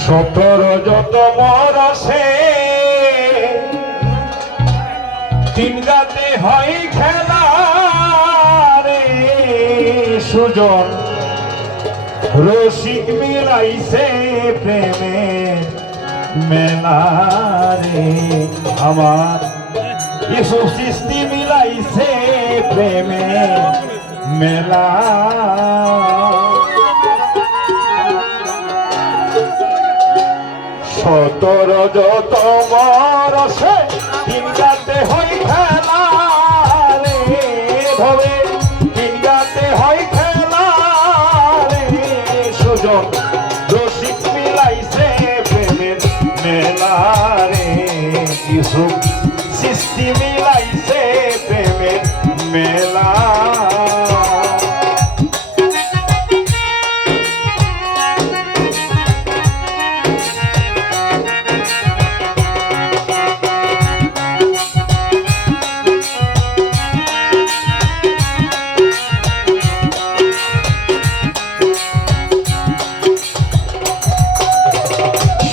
সতেরো যত মর মরসে তিন গাতে হয় খেলা রে সুজন। রসিক মিলাইছে প্রেমে মেলা রে আমার। ইসু সৃষ্টি মিলাইছে প্রেমে মেলা সতর যত মরসে তিন গাতে হই খেলা রে ধরে তিন গাতে হই খেলা রে সুজন। রসিক মিলাইছে প্রেমের মেলা রে। কিছু সৃষ্টি মিলাইছে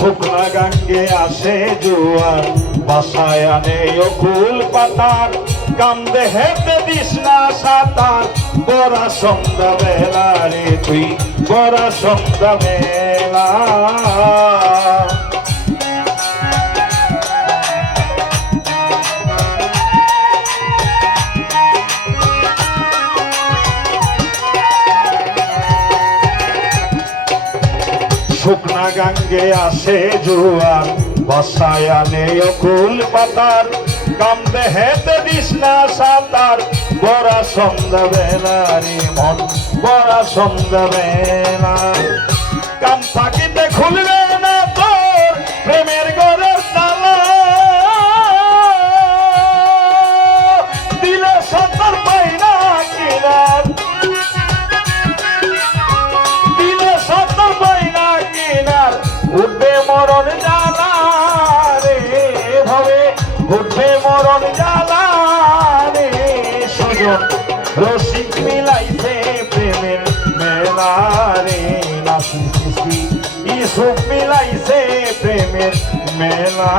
শুকনা গাঙ্গে আসে জোয়ার, বাসায় আনে অকুল পাতার, কান্দে হেতে দিস না সাতার। বড়া সন্ধ্যা বেলা রে তুই, বড়া সন্ধ্যা বেলা শুকনা গাঙ্গে আসে জোয়ার বসায় আনে অকুল পাতার কাম দেহেতে দিস না সাতার। বড়া সন্ধ্যা না রে মন, বড়া সন্ধ্যা বেলা কাম থাকিতে খুলবে উঠবে মরণ জালারে সুজন রসিক মিলাইছে প্রেমের মেলা রে নাসি সৃষ্টি ইসুক মিলাইছে প্রেমের মেলা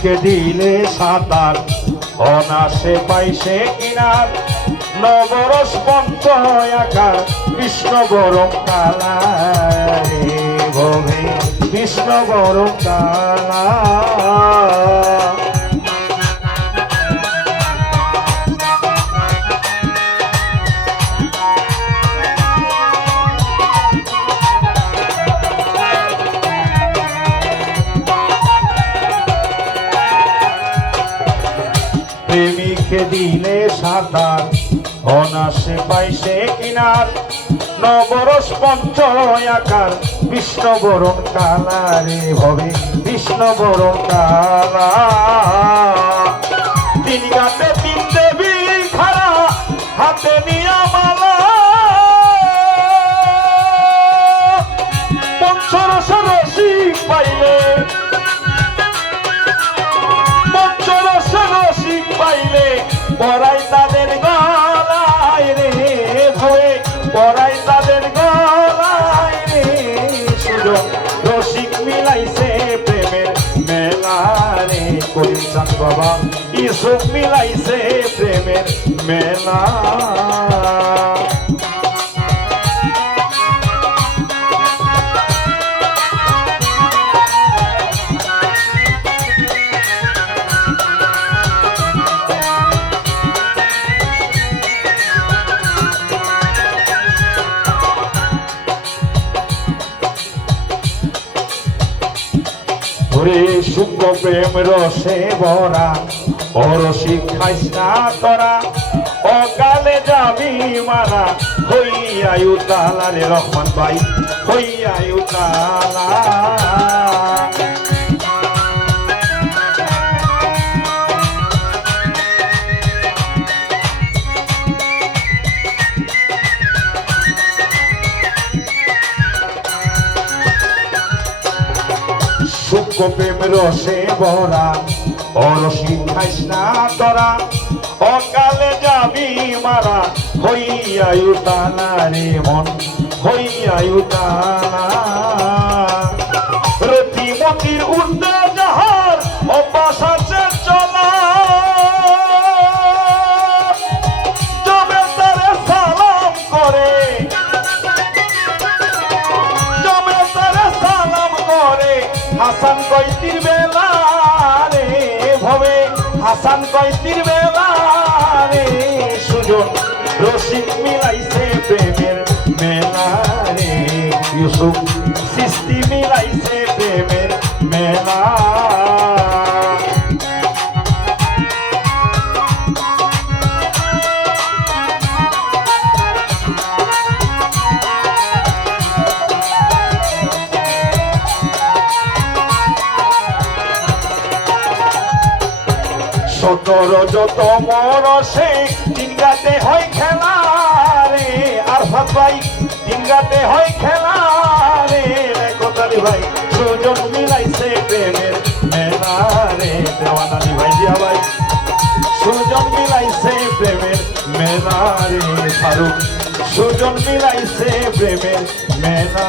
প্রেমিককে দিলে সাঁতার, অনাসে পাইছে কিনার, নবরস পঞ্চ আকার, কৃষ্ণ গরম কালা কৃষ্ণ গরম কালা প্রেমিককে দিলে সাঁতার। অনাসে পাইছে কিনার, নবরস পঞ্চ আকার কৃষ্ণ বরণ কালা রে ভবে কৃষ্ণ বরণ কালা। তিনি গাতে তিন দেবী খারা হাতে নিয়া মালা। পরাই তাদের গলায় রে ভয়ে পরাই তাদের গলায় রে সুযোগ। রসিক মিলাইছে প্রেমের মেলা রে। করিম চাঁদ বাবা ইসুক মিলাইছে প্রেমের মেলা। ওরে শুক্র প্রেম রসে ভরা অরসি খাইস না তোরা, অকালে যাবি মারা হইয়া উতালা রে রহমান ভাই হইয়া উতালা প্রেম রসে বরা অরসি খাইস না তরা, অকালে যাবি মারা, হইয়া উতানা রে মন, হইয়া উতানা রতিমতির উর্দে যাহার হাসান কৈতির বেলা রে ভবে। হাসান কৈতির বেলা রে সুজন রসিক মিলাইছে প্রেমের মেলা রে ইউসুফ সতর যত মরসে তিন গাতে হয় খেলা রে। আর ভাই তিন গাতে হয় খেলা রে। কোতালি ভাই সুজন মিলাইছে প্রেমের মেলা রে। দেওয়ানালি ভাই, দিয়া ভাই সুজন মিলাইছে প্রেমের মেলা রে। ফারুক সুজন মিলাইছে প্রেমের মেলা।